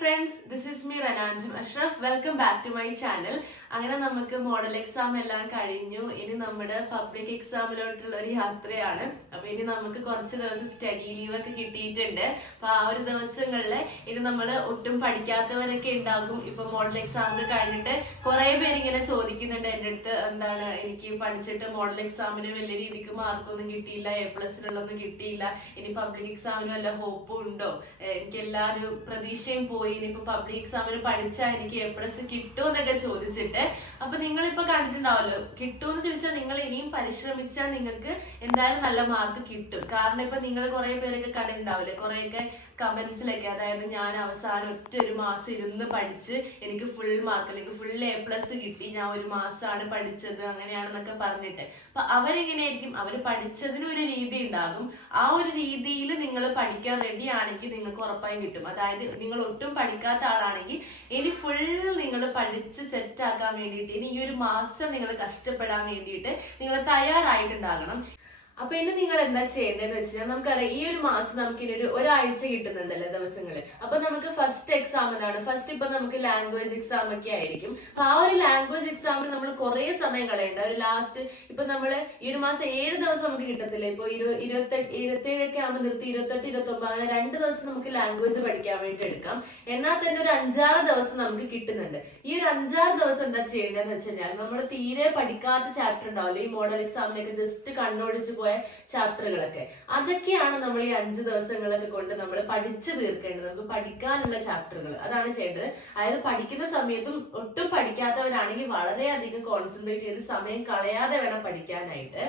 Friends this is me റനാഞ്ചും Ashraf welcome back to my channel അങ്ങനെ നമുക്ക് model exam എല്ലാം കഴിഞ്ഞു. ഇനി നമ്മുടെ പബ്ലിക് എക്സാമിലോട്ടുള്ള ഒരു യാത്രയാണ്. അപ്പൊ ഇനി നമുക്ക് കുറച്ച് ദിവസം സ്റ്റഡി ലീവ് ഒക്കെ കിട്ടിയിട്ടുണ്ട്. അപ്പൊ ആ ഒരു ദിവസങ്ങളിൽ ഇനി നമ്മൾ ഒട്ടും പഠിക്കാത്തവരൊക്കെ ഉണ്ടാകും. ഇപ്പൊ മോഡൽ എക്സാം കഴിഞ്ഞിട്ട് കുറെ പേര് ഇങ്ങനെ ചോദിക്കുന്നുണ്ട് എന്റെ അടുത്ത് എന്താണ്? എനിക്ക് പഠിച്ചിട്ട് മോഡൽ എക്സാമിന് വലിയ രീതിക്ക് മാർക്കൊന്നും കിട്ടിയില്ല എ പ്ലസിനുള്ളൊന്നും കിട്ടിയില്ല. ഇനി പബ്ലിക് എക്സാമിന് വല്ല ഹോപ്പും ഉണ്ടോ? എനിക്ക് എല്ലാവരും പ്രതീക്ഷയും പോയി ഇനിയിപ്പോ പബ്ലിക് എക്സാമിന് പഠിച്ചാൽ എനിക്ക് എ പ്ലസ് കിട്ടുമെന്നൊക്കെ ചോദിച്ചിട്ട് അപ്പൊ നിങ്ങളിപ്പോ കണ്ടിട്ടുണ്ടാവല്ലോ കിട്ടുമെന്ന് ചോദിച്ചാൽ നിങ്ങൾ ഇനിയും പരിശ്രമിച്ചാൽ നിങ്ങൾക്ക് എന്തായാലും നല്ല മാർക്ക് കിട്ടും. കാരണം ഇപ്പൊ നിങ്ങൾ കുറെ പേരൊക്കെ കണ്ടിട്ടുണ്ടാവില്ലേ കുറെയൊക്കെ കമന്റ്സിലൊക്കെ അതായത് ഞാൻ അവസാനം ഒറ്റ ഒരു മാസം ഇരുന്ന് പഠിച്ച് എനിക്ക് ഫുൾ മാർക്ക് അല്ലെങ്കിൽ ഫുൾ എ പ്ലസ് കിട്ടി. ഞാൻ ഒരു മാസമാണ് പഠിച്ചത് അങ്ങനെയാണെന്നൊക്കെ പറഞ്ഞിട്ട്. അപ്പൊ അവരെങ്ങനെയായിരിക്കും? അവർ പഠിച്ചതിന് ഒരു രീതി ഉണ്ടാകും. ആ ഒരു രീതിയിൽ നിങ്ങൾ പഠിക്കാൻ റെഡി ആണെങ്കിൽ നിങ്ങൾക്ക് ഉറപ്പായും കിട്ടും. അതായത് നിങ്ങൾ ഒട്ടും പഠിക്കാത്ത ആളാണെങ്കിൽ ഇനി ഫുൾ നിങ്ങൾ പഠിച്ച് സെറ്റ് ആക്കാൻ വേണ്ടിയിട്ട് ഇനി ഈ ഒരു മാസം നിങ്ങൾ കഷ്ടപ്പെടാൻ വേണ്ടിയിട്ട് നിങ്ങൾ തയ്യാറായിട്ടുണ്ടാകണം. അപ്പൊ ഇനി നിങ്ങൾ എന്താ ചെയ്യേണ്ടതെന്ന് വെച്ചാൽ നമുക്കറിയാം ഈ ഒരു മാസം നമുക്ക് ഇനി ഒരു ഒരാഴ്ച കിട്ടുന്നുണ്ടല്ലോ ദിവസങ്ങൾ അപ്പൊ നമുക്ക് ഫസ്റ്റ് എക്സാം എന്താണ്? ഫസ്റ്റ് ഇപ്പൊ നമുക്ക് ലാംഗ്വേജ് എക്സാം ഒക്കെ ആയിരിക്കും. അപ്പൊ ആ ഒരു ലാംഗ്വേജ് എക്സാമിന് നമ്മൾ കുറെ സമയം കളയണ്ട. ഒരു ലാസ്റ്റ് ഇപ്പൊ നമ്മൾ ഈ ഒരു മാസം ഏഴ് ദിവസം നമുക്ക് കിട്ടത്തില്ല? ഇപ്പൊ ഇരു ഇരുപത്തെട്ട് ഇരുപത്തേഴൊക്കെ ആകുമ്പോൾ നിർത്തി ഇരുപത്തെട്ട് ഇരുപത്തി ഒമ്പത് അങ്ങനെ രണ്ട് ദിവസം നമുക്ക് ലാംഗ്വേജ് പഠിക്കാൻ വേണ്ടി എടുക്കാം. എന്നാൽ തന്നെ ഒരു അഞ്ചാറ് ദിവസം നമുക്ക് കിട്ടുന്നുണ്ട്. ഈ ഒരു അഞ്ചാറ് ദിവസം എന്താ ചെയ്യേണ്ടതെന്ന് വെച്ച് കഴിഞ്ഞാൽ നമ്മൾ തീരെ പഠിക്കാത്ത ചാപ്റ്റർ ഉണ്ടാവില്ല? ഈ മോഡൽ എക്സാമിനൊക്കെ ജസ്റ്റ് കണ്ണോടിച്ച് പോയ ചാപ്റ്ററുകളൊക്കെ. അതൊക്കെയാണ് നമ്മൾ ഈ അഞ്ച് ദിവസങ്ങളൊക്കെ കൊണ്ട് നമ്മൾ പഠിച്ചു തീർക്കേണ്ടത്. നമുക്ക് പഠിക്കാനുള്ള ചാപ്റ്ററുകൾ. അതാണ് ചെയ്യേണ്ടത്. അതായത് പഠിക്കുന്ന സമയത്തും ഒട്ടും പഠിക്കാത്തവരാണെങ്കിൽ വളരെയധികം കോൺസെൻട്രേറ്റ് ചെയ്ത് സമയം കളയാതെ വേണം പഠിക്കാനായിട്ട്.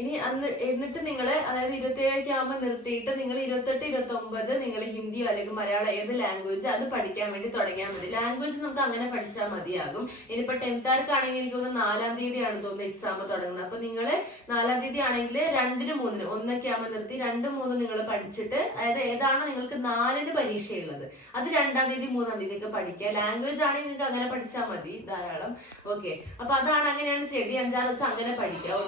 ഇനി അന്ന് എന്നിട്ട് നിങ്ങൾ അതായത് ഇരുപത്തിയേഴൊക്കെ ആകുമ്പോൾ നിർത്തിയിട്ട് നിങ്ങൾ ഇരുപത്തെട്ട് ഇരുപത്തി ഒമ്പത് നിങ്ങൾ ഹിന്ദിയോ അല്ലെങ്കിൽ മലയാളം ഏത് ലാംഗ്വേജ് അത് പഠിക്കാൻ വേണ്ടി തുടങ്ങിയാൽ മതി. ലാംഗ്വേജ് നമുക്ക് അങ്ങനെ പഠിച്ചാൽ മതിയാകും. ഇനിയിപ്പോൾ ടെൻത്താർക്കാണെങ്കിൽ എനിക്ക് തോന്നുന്നു നാലാം തീയതിയാണ് തോന്നുന്നത് എക്സാം തുടങ്ങുന്നത്. അപ്പോൾ നിങ്ങൾ നാലാം തീയതി ആണെങ്കിൽ രണ്ടിന് മൂന്നിന് ഒന്നൊക്കെ ആകുമ്പോൾ നിർത്തി രണ്ട് മൂന്ന് നിങ്ങൾ പഠിച്ചിട്ട് അതായത് ഏതാണ് നിങ്ങൾക്ക് നാലിന് പരീക്ഷയുള്ളത്. അത് രണ്ടാം തീയതി മൂന്നാം തീയതി ഒക്കെ പഠിക്കുക. ലാംഗ്വേജ് ആണെങ്കിൽ നിങ്ങൾക്ക് അങ്ങനെ പഠിച്ചാൽ മതി ധാരാളം. ഓക്കെ അപ്പോൾ അതാണ് അങ്ങനെയാണ് ചെടി അഞ്ചാറ് ദിവസം അങ്ങനെ പഠിക്കുക.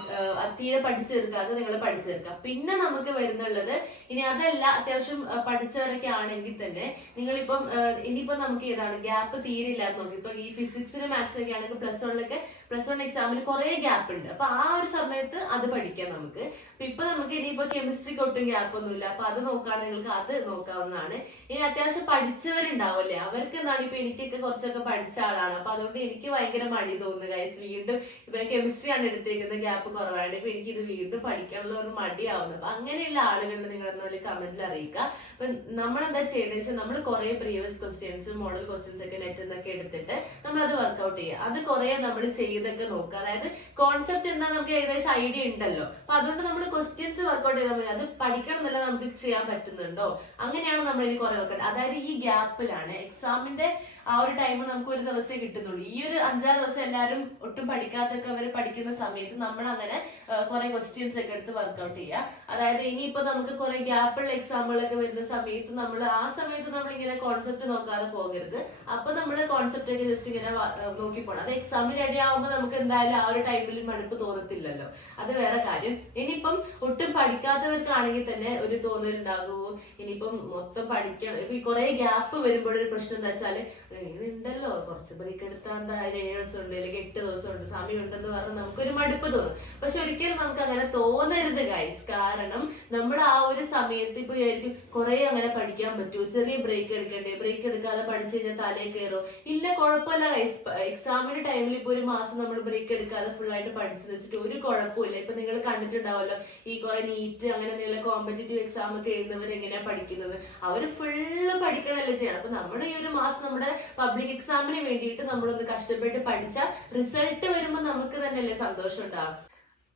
തീരെ പഠിച്ചു തീർക്കുക അത് നിങ്ങൾ പഠിച്ചു തീർക്കുക പിന്നെ നമുക്ക് വരുന്നുള്ളത് ഇനി അതല്ല അത്യാവശ്യം പഠിച്ചവരൊക്കെ ആണെങ്കിൽ തന്നെ നിങ്ങളിപ്പം ഇനിയിപ്പോ നമുക്ക് ഏതാണ് ഗ്യാപ്പ് തീരെ എന്ന് നോക്കി. ഇപ്പൊ ഈ ഫിസിക്സിന് മാത്സിനൊക്കെ ആണെങ്കിൽ പ്ലസ് വണ്ണിലൊക്കെ പ്ലസ് വൺ എക്സാമിന് കുറെ ഗ്യാപ്പ് ഉണ്ട്. അപ്പൊ ആ ഒരു സമയത്ത് അത് പഠിക്കാം നമുക്ക്. അപ്പൊ ഇപ്പൊ നമുക്ക് ഇനിയിപ്പോ കെമിസ്ട്രിക്ക് ഒട്ടും ഗ്യാപ്പ് ഒന്നുമില്ല അപ്പൊ അത് നോക്കുകയാണെങ്കിൽ നിങ്ങൾക്ക് അത് നോക്കാവുന്നതാണ്. ഇനി അത്യാവശ്യം പഠിച്ചവരുണ്ടാവുമല്ലേ? അവർക്ക് എന്താണ് ഇപ്പൊ എനിക്കൊക്കെ കുറച്ചൊക്കെ പഠിച്ച ആളാണ്. അപ്പൊ അതുകൊണ്ട് എനിക്ക് ഭയങ്കര മടി തോന്നുന്നു ഗൈസ് വീണ്ടും ഇപ്പൊ കെമിസ്ട്രി ആണ് എടുത്തേക്കുന്നത് ഗ്യാപ്പ് കുറവാണ് ഇപ്പൊ എനിക്ക് ഇത് വീണ്ടും പഠിക്കാനുള്ള ഒരു മടിയാവുന്നത്. അപ്പൊ അങ്ങനെയുള്ള ആളുകളുടെ നിങ്ങൾ എന്നാലും കമന്റിൽ അറിയിക്കുക. അപ്പൊ നമ്മൾ എന്താ ചെയ്യേണ്ടത് വെച്ചാൽ നമ്മൾ കുറെ പ്രീവിയസ് ക്വസ്റ്റ്യൻസ് മോഡൽ ക്വസ്റ്റ്യൻസ് ഒക്കെ നെറ്റിൽ എന്നൊക്കെ എടുത്തിട്ട് നമ്മൾ അത് വർക്ക്ഔട്ട് ചെയ്യുക. അത് കുറെ നമ്മൾ ചെയ്തൊക്കെ നോക്കുക. അതായത് കോൺസെപ്റ്റ് എന്താ നമുക്ക് ഏകദേശം ഐഡിയ ഉണ്ടല്ലോ. അപ്പൊ അതുകൊണ്ട് നമ്മൾ ക്വസ്റ്റ്യൻസ് വർക്ക്ഔട്ട് ചെയ്താൽ മതി. അത് പഠിക്കണം എന്നല്ല നമുക്ക് ചെയ്യാൻ പറ്റുന്നുണ്ടോ? അങ്ങനെയാണ് നമ്മൾ ഇനി കുറെ നോക്കേണ്ടത് അതായത് ഈ ഗ്യാപ്പിലാണ് എക്സാമിന്റെ ആ ഒരു ടൈം നമുക്ക് ഒരു ദിവസമേ കിട്ടുന്നുള്ളൂ. ഈ ഒരു അഞ്ചാറ് ദിവസം എല്ലാവരും ഒട്ടും പഠിക്കാത്തൊക്കെ അവർ പഠിക്കുന്ന സമയത്ത് നമ്മൾ അങ്ങനെ കുറെ ക്വസ്റ്റ്യൻസ് ഒക്കെ എടുത്ത് വർക്ക്ഔട്ട് ചെയ്യുക. അതായത് ഇനിയിപ്പോ നമുക്ക് കുറെ ഗ്യാപ്പുള്ള എക്സാമ്പിളൊക്കെ വരുന്ന സമയത്ത് നമ്മൾ ആ സമയത്ത് നമ്മൾ ഇങ്ങനെ കോൺസെപ്റ്റ് നോക്കാതെ പോകരുത്. അപ്പൊ നമ്മൾ കോൺസെപ്റ്റ് ഒക്കെ ജസ്റ്റ് ഇങ്ങനെ നോക്കി പോകണം അത് എക്സാമിന് റെഡി ആവുമ്പോൾ നമുക്ക് എന്തായാലും ആ ഒരു ടൈമിൽ മടുപ്പ് തോന്നത്തില്ലല്ലോ. അത് വേറെ കാര്യം. ഇനിയിപ്പം ഒട്ടും പഠിക്കാത്തവർക്കാണെങ്കിൽ തന്നെ ഒരു തോന്നലുണ്ടാകുമോ ഇനിയിപ്പം മൊത്തം പഠിക്കണം ഈ കുറെ ഗ്യാപ്പ് വരുമ്പോൾ ഒരു പ്രശ്നം എന്താ വെച്ചാൽ ഉണ്ടല്ലോ കുറച്ച് ബ്രേക്ക് എടുത്താൽ എന്തായാലും ഏഴ് ദിവസം ഉണ്ട് അല്ലെങ്കിൽ എട്ട് ദിവസം ഉണ്ട് സമയം ഉണ്ടെന്ന് പറഞ്ഞ് നമുക്കൊരു മടുപ്പ് തോന്നും. പക്ഷെ ഒരിക്കലും നമുക്ക് അങ്ങനെ തോന്നരുത് ഗൈസ് കാരണം നമ്മൾ ആ ഒരു സമയത്ത് ഇപ്പൊ വിചാരിക്കും കുറെ അങ്ങനെ പഠിക്കാൻ പറ്റുമോ ചെറിയ ബ്രേക്ക് എടുക്കണ്ടേ? ബ്രേക്ക് എടുക്കാതെ പഠിച്ചു കഴിഞ്ഞാൽ തലേ കയറും ഇല്ല കുഴപ്പമില്ല ഗൈസ് എക്സാമിന്റെ ടൈമിൽ ഇപ്പൊ ഒരു മാസം നമ്മൾ ബ്രേക്ക് എടുക്കാതെ ഫുൾ ആയിട്ട് പഠിച്ചു വെച്ചിട്ട് ഒരു കുഴപ്പമില്ല ഇപ്പൊ നിങ്ങൾ കണ്ടിട്ടുണ്ടാവല്ലോ ഈ കുറെ നീറ്റ് അങ്ങനെ എന്തെങ്കിലും കോമ്പറ്റേറ്റീവ് എക്സാം ഒക്കെ എഴുതുന്നവർ എങ്ങനെയാ പഠിക്കുന്നത്? അവർ ഫുള്ള് പഠിക്കണമല്ലോ ചെയ്യണം. അപ്പൊ നമ്മൾ ഈ ഒരു മാസം നമ്മുടെ പബ്ലിക് എക്സാമിന് വേണ്ടിയിട്ട് നമ്മളൊന്ന് കഷ്ടപ്പെട്ട് പഠിച്ച റിസൾട്ട് വരുമ്പോൾ നമുക്ക് തന്നെയല്ലേ സന്തോഷം ഉണ്ടാവും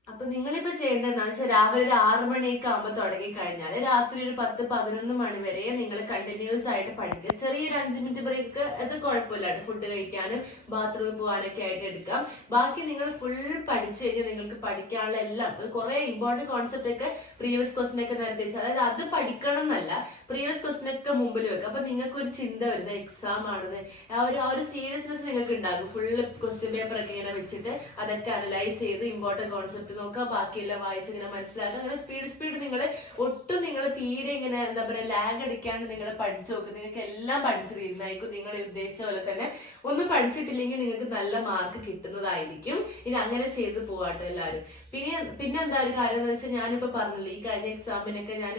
അപ്പൊ നിങ്ങളിപ്പോ ചെയ്യേണ്ടതെന്ന് വെച്ചാൽ രാവിലെ ഒരു ആറു മണിയൊക്കെ ആകുമ്പോൾ തുടങ്ങി കഴിഞ്ഞാൽ രാത്രി ഒരു പത്ത് പതിനൊന്ന് മണി വരെ നിങ്ങൾ കണ്ടിന്യൂസ് ആയിട്ട് പഠിക്കുക. ചെറിയൊരു അഞ്ച് മിനിറ്റ് ബ്രേക്ക് അത് കുഴപ്പമില്ല ഫുഡ് കഴിക്കാനും ബാത്റൂമിൽ പോകാനൊക്കെ ആയിട്ട് എടുക്കാം. ബാക്കി നിങ്ങൾ ഫുൾ പഠിച്ചു കഴിഞ്ഞാൽ നിങ്ങൾക്ക് പഠിക്കാനുള്ള എല്ലാം കുറെ ഇമ്പോർട്ടന്റ് കോൺസെപ്റ്റ് ഒക്കെ പ്രീവിയസ് ക്വസ്റ്റൻ ഒക്കെ നേരത്തെ വെച്ചാൽ അതായത് അത് പഠിക്കണം എന്നല്ല പ്രീവിയസ് ക്വസ്റ്റൻ ഒക്കെ മുമ്പിൽ വെക്കുക. അപ്പൊ നിങ്ങൾക്ക് ഒരു ചിന്ത വരുന്നത് എക്സാം ആണത് ആ ഒരു ആ ഒരു സീരിയസ്നെസ് നിങ്ങൾക്ക് ഉണ്ടാകും. ഫുള്ള് ക്വസ്റ്റ്യൻ പേപ്പർ ഒക്കെ ഇങ്ങനെ വെച്ചിട്ട് അതൊക്കെ അനലൈസ് ചെയ്ത് ഇമ്പോർട്ടന്റ് കോൺസെപ്റ്റ് തൊട്ട് നോക്കുക ബാക്കിയെല്ലാം വായിച്ച് ഇങ്ങനെ മനസ്സിലാക്കുക അങ്ങനെ സ്പീഡ് സ്പീഡ് നിങ്ങൾ ഒട്ടും നിങ്ങൾ തീരെ ഇങ്ങനെ എന്താ പറയുക ലാഗ് അടിക്കാണ്ട് നിങ്ങൾ പഠിച്ചു നോക്കും. നിങ്ങൾക്ക് എല്ലാം പഠിച്ചു തീരുന്നതായിരിക്കും നിങ്ങൾ ഉദ്ദേശിച്ച പോലെ തന്നെ. ഒന്നും പഠിച്ചിട്ടില്ലെങ്കിൽ നിങ്ങൾക്ക് നല്ല മാർക്ക് കിട്ടുന്നതായിരിക്കും. ഇനി അങ്ങനെ ചെയ്ത് പോവാട്ടോ എല്ലാവരും പിന്നെ പിന്നെ എന്താ ഒരു കാര്യം എന്ന് വെച്ചാൽ ഞാനിപ്പോൾ പറഞ്ഞില്ലേ ഈ കഴിഞ്ഞ എക്സാമിനൊക്കെ ഞാൻ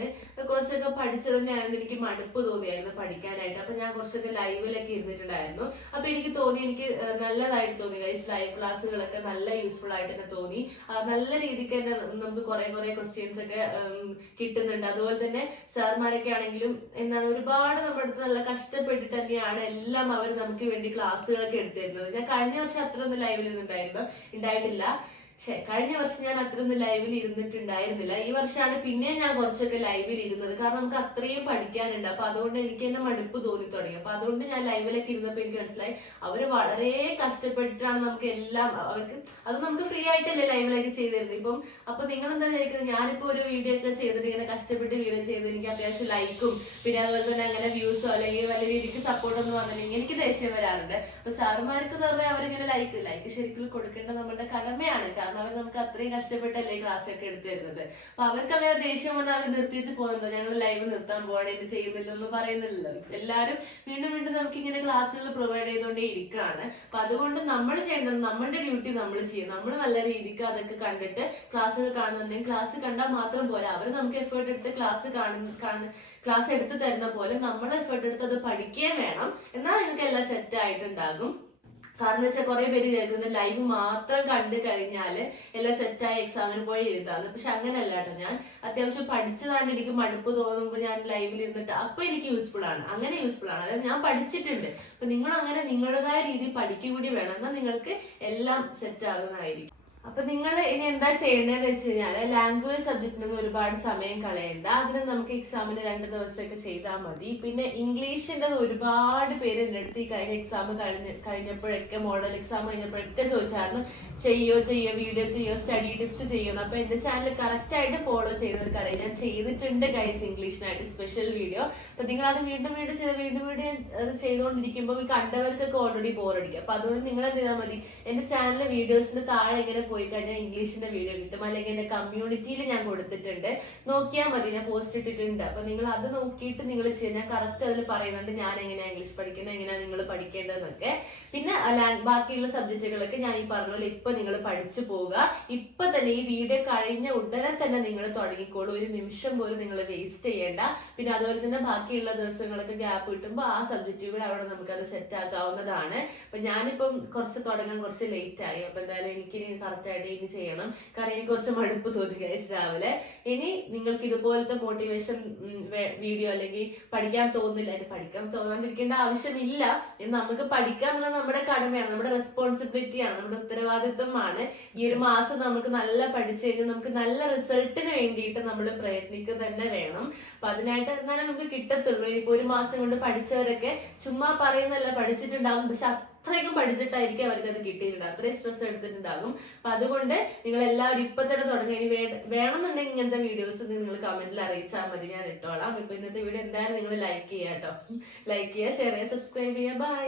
കുറച്ചൊക്കെ പഠിച്ചത് തന്നെയായിരുന്നു എനിക്ക് മടുപ്പ് തോന്നിയായിരുന്നു പഠിക്കാനായിട്ട്. അപ്പം ഞാൻ കുറച്ചൊക്കെ ലൈവിലൊക്കെ ഇരുന്നിട്ടുണ്ടായിരുന്നു. അപ്പം എനിക്ക് തോന്നി എനിക്ക് നല്ലതായിട്ട് തോന്നി ഗൈസ് ലൈവ് ക്ലാസ്സുകളൊക്കെ നല്ല യൂസ്ഫുൾ ആയിട്ട് തന്നെ തോന്നി. ആ, നല്ല രീതിക്ക് തന്നെ നമുക്ക് കുറെ കുറെ ക്വസ്റ്റ്യൻസ് ഒക്കെ കിട്ടുന്നുണ്ട്. അതുപോലെ തന്നെ സാർമാരൊക്കെ ആണെങ്കിലും എന്താണ് ഒരുപാട് നമ്മുടെ അടുത്ത് നല്ല കഷ്ടപ്പെട്ടിട്ട് തന്നെയാണ് എല്ലാം അവർ നമുക്ക് വേണ്ടി ക്ലാസ്സുകളൊക്കെ എടുത്തിരുന്നത്. ഞാൻ കഴിഞ്ഞ വർഷം അത്ര ഒന്നും ലൈവിൽ ഉണ്ടായിരുന്നു ഉണ്ടായിട്ടില്ല. പക്ഷെ കഴിഞ്ഞ വർഷം ഞാൻ അത്രയൊന്നും ലൈവിൽ ഇരുന്നിട്ടുണ്ടായിരുന്നില്ല. ഈ വർഷമാണ് പിന്നെ ഞാൻ കുറച്ചൊക്കെ ലൈവിൽ ഇരുന്നത്. കാരണം നമുക്ക് അത്രയും പഠിക്കാനുണ്ട്. അപ്പൊ അതുകൊണ്ട് എനിക്ക് തന്നെ മടുപ്പ് തോന്നി തുടങ്ങി. അപ്പൊ അതുകൊണ്ട് ഞാൻ ലൈവിലൊക്കെ ഇരുന്നപ്പോൾ എനിക്ക് മനസ്സിലായി അവർ വളരെ കഷ്ടപ്പെട്ടിട്ടാണ് നമുക്ക് എല്ലാം അവർക്ക് അത് നമുക്ക് ഫ്രീ ആയിട്ടല്ലേ ലൈവിലൊക്കെ ചെയ്തിരുന്നത് ഇപ്പം അപ്പൊ നിങ്ങൾ എന്താ വിചാരിക്കുന്നത്? ഞാനിപ്പോ ഒരു വീഡിയോ ഒക്കെ ചെയ്തിട്ട് ഇങ്ങനെ കഷ്ടപ്പെട്ട് വീഡിയോ ചെയ്ത് എനിക്ക് അത്യാവശ്യം ലൈക്കും പിന്നെ അതുപോലെ തന്നെ അങ്ങനെ വ്യൂസോ അല്ലെങ്കിൽ വലിയ രീതിക്ക് സപ്പോർട്ട് ഒന്നും വന്നില്ലെങ്കിൽ എനിക്ക് ദേഷ്യം വരാറുണ്ട്. അപ്പൊ സാറുമാർക്ക് എന്ന് പറഞ്ഞാൽ അവരിങ്ങനെ ലൈക്ക് ലൈക്ക് ശരിക്കും കൊടുക്കേണ്ടത് നമ്മുടെ കടമയാണ്. കാരണം അവർ നമുക്ക് അത്രയും കഷ്ടപ്പെട്ടല്ലേ ക്ലാസ് ഒക്കെ എടുത്തു തരുന്നത്. അപ്പൊ അവർക്ക് അങ്ങനെ ദേഷ്യം വന്നാൽ അവർ നിർത്തിച്ച് പോകുന്നത്. ഞങ്ങൾ ലൈവ് നിർത്താൻ പോകണം ഇത് ചെയ്യുന്നില്ലെന്ന് പറയുന്നില്ലല്ലോ. എല്ലാവരും വീണ്ടും വീണ്ടും നമുക്ക് ഇങ്ങനെ ക്ലാസ്സുകൾ പ്രൊവൈഡ് ചെയ്തുകൊണ്ടേ ഇരിക്കുകയാണ് അപ്പൊ അതുകൊണ്ട് നമ്മൾ ചെയ്യേണ്ടത് നമ്മളുടെ ഡ്യൂട്ടി നമ്മൾ ചെയ്യും. നമ്മൾ നല്ല രീതിക്ക് അതൊക്കെ കണ്ടിട്ട് ക്ലാസ്സുകൾ കാണുന്നുണ്ടെങ്കിൽ ക്ലാസ് കണ്ടാൽ മാത്രം പോരാ. അവർ നമുക്ക് എഫേർട്ട് എടുത്ത് ക്ലാസ് കാണുന്ന ക്ലാസ് എടുത്ത് തരുന്ന പോലെ നമ്മൾ എഫേർട്ട് എടുത്ത് അത് പഠിക്കുകയും വേണം. എന്നാൽ നിങ്ങൾക്ക് എല്ലാം സെറ്റ് ആയിട്ടുണ്ടാകും. കാരണം വെച്ചാൽ കുറെ പേര് കേൾക്കുന്നത് ലൈവ് മാത്രം കണ്ടു കഴിഞ്ഞാൽ എല്ലാം സെറ്റായി എക്സാമിന് പോയി എഴുതാന്ന്. പക്ഷെ അങ്ങനെയല്ല കേട്ടോ ഞാൻ. അത്യാവശ്യം പഠിച്ചതാണ് എനിക്ക് മടുപ്പ് തോന്നുമ്പോൾ ഞാൻ ലൈവിൽ ഇരുന്നിട്ട് അപ്പൊ എനിക്ക് യൂസ്ഫുൾ ആണ്. അങ്ങനെ യൂസ്ഫുൾ ആണ്. അതായത് ഞാൻ പഠിച്ചിട്ടുണ്ട്. അപ്പൊ നിങ്ങൾ അങ്ങനെ നിങ്ങളുടേതായ രീതിയിൽ പഠിക്കുക കൂടി വേണം. എന്നാൽ നിങ്ങൾക്ക് എല്ലാം സെറ്റ് ആകുന്നതായിരിക്കും. അപ്പൊ നിങ്ങൾ ഇനി എന്താ ചെയ്യേണ്ടതെന്ന് വെച്ച് കഴിഞ്ഞാൽ ലാംഗ്വേജ് സബ്ജക്റ്റിനൊന്നും ഒരുപാട് സമയം കളയണ്ട. അതിന് നമുക്ക് എക്സാമിന് രണ്ട് ദിവസമൊക്കെ ചെയ്താൽ മതി. പിന്നെ ഇംഗ്ലീഷിന്റെ ഒരുപാട് പേര് എന്റെ അടുത്ത് ഈ കഴിഞ്ഞ എക്സാം കഴിഞ്ഞ് കഴിഞ്ഞപ്പോഴൊക്കെ മോഡൽ എക്സാം കഴിഞ്ഞപ്പോഴൊക്കെ ചോദിച്ചായിരുന്നു ചെയ്യോ ചെയ്യോ വീഡിയോ ചെയ്യോ സ്റ്റഡി ടിപ്സ് ചെയ്യുന്നു അപ്പൊ എന്റെ ചാനൽ കറക്റ്റ് ആയിട്ട് ഫോളോ ചെയ്യുന്നവർക്ക് അറിയാം ഞാൻ ചെയ്തിട്ടുണ്ട് ഗൈസ് ഇംഗ്ലീഷിനായിട്ട് സ്പെഷ്യൽ വീഡിയോ അപ്പൊ നിങ്ങൾ അത് വീണ്ടും വീണ്ടും ചെയ്ത് വീണ്ടും വീണ്ടും ചെയ്തുകൊണ്ടിരിക്കുമ്പോൾ ഈ കണ്ടവർക്കൊക്കെ ഓൾറെഡി ബോറടിക്കും അപ്പൊ അതുകൊണ്ട് നിങ്ങൾ എന്ത് ചെയ്താൽ മതി എന്റെ ചാനലിലെ വീഡിയോസിന് താഴെ ഇങ്ങനെ പോയി കഴിഞ്ഞാൽ ഇംഗ്ലീഷിന്റെ വീഡിയോ കിട്ടും. അല്ലെങ്കിൽ എന്റെ കമ്മ്യൂണിറ്റിയിൽ ഞാൻ കൊടുത്തിട്ടുണ്ട്. നോക്കിയാൽ മതി ഞാൻ പോസ്റ്റ് ഇട്ടിട്ടുണ്ട്. അപ്പൊ നിങ്ങൾ അത് നോക്കിയിട്ട് നിങ്ങൾ ചെയ്യാൻ ഞാൻ കറക്റ്റ് അതിൽ പറയുന്നുണ്ട് ഞാൻ എങ്ങനെയാണ് ഇംഗ്ലീഷ് പഠിക്കുന്നത് എങ്ങനെയാണ് നിങ്ങൾ പഠിക്കേണ്ടതെന്നൊക്കെ. പിന്നെ ബാക്കിയുള്ള സബ്ജക്റ്റുകളൊക്കെ ഞാൻ ഈ പറഞ്ഞ പോലെ ഇപ്പൊ നിങ്ങൾ പഠിച്ചു പോവുക. ഇപ്പൊ തന്നെ ഈ വീഡിയോ കഴിഞ്ഞ ഉടനെ തന്നെ നിങ്ങൾ തുടങ്ങിക്കോളൂ. ഒരു നിമിഷം പോലും നിങ്ങൾ വേസ്റ്റ് ചെയ്യേണ്ട. പിന്നെ അതുപോലെ തന്നെ ബാക്കിയുള്ള ദിവസങ്ങളൊക്കെ ഗ്യാപ്പ് കിട്ടുമ്പോൾ ആ സബ്ജക്റ്റ് കൂടെ അവിടെ അത് സെറ്റ് ആക്കാവുന്നതാണ്. അപ്പൊ ഞാനിപ്പം കുറച്ച് തുടങ്ങാൻ കുറച്ച് ലേറ്റ് ആയി. അപ്പൊ എന്തായാലും എനിക്ക് കറക്റ്റ് ആയിട്ട് ഇനി ചെയ്യണം. കാരണം എനിക്ക് കുറച്ച് മടുപ്പ് തോന്നി കഴിച്ച് രാവിലെ. ഇനി നിങ്ങൾക്ക് ഇതുപോലത്തെ മോട്ടിവേഷൻ വീഡിയോ അല്ലെങ്കിൽ പഠിക്കാൻ തോന്നില്ല അതിന് പഠിക്കാൻ തോന്നാണ്ടിരിക്കേണ്ട ആവശ്യമില്ല. നമുക്ക് പഠിക്കുക എന്നുള്ളത് നമ്മുടെ കടമയാണ് നമ്മുടെ റെസ്പോൺസിബിലിറ്റിയാണ് നമ്മുടെ ഉത്തരവാദിത്വമാണ്. ഈ ഒരു മാസം നമുക്ക് നല്ല പഠിച്ചു കഴിഞ്ഞാൽ നമുക്ക് നല്ല റിസൾട്ടിന് വേണ്ടിയിട്ട് നമ്മൾ പ്രയത്നിക്കുക തന്നെ വേണം. അപ്പൊ അതിനായിട്ട് എന്നാലേ നമുക്ക് കിട്ടത്തുള്ളൂ. ഇപ്പൊ ഒരു മാസം കൊണ്ട് പഠിച്ചവരൊക്കെ ചുമ്മാ പറയുന്നല്ല പഠിച്ചിട്ടുണ്ടാകും പക്ഷെ അത്രയ്ക്കും പഠിച്ചിട്ടായിരിക്കും അവർക്ക് അത് കിട്ടിയിട്ടുണ്ട് അത്രയും സ്ട്രെസ് എടുത്തിട്ടുണ്ടാകും. അപ്പൊ അതുകൊണ്ട് നിങ്ങൾ എല്ലാവരും ഇപ്പൊ തന്നെ തുടങ്ങി. ഇനി വേണമെന്നുണ്ടെങ്കിൽ ഇങ്ങനത്തെ വീഡിയോസ് നിങ്ങൾ കമന്റിൽ അറിയിച്ചാൽ മതി. ഞാൻ ഇട്ടോളാം. ഇപ്പൊ ഇന്നത്തെ വീഡിയോ എന്തായാലും നിങ്ങൾ ലൈക്ക് ചെയ്യാം കേട്ടോ. ലൈക്ക് ചെയ്യുക ഷെയർ ചെയ്യുക സബ്സ്ക്രൈബ് ചെയ്യുക. ബൈ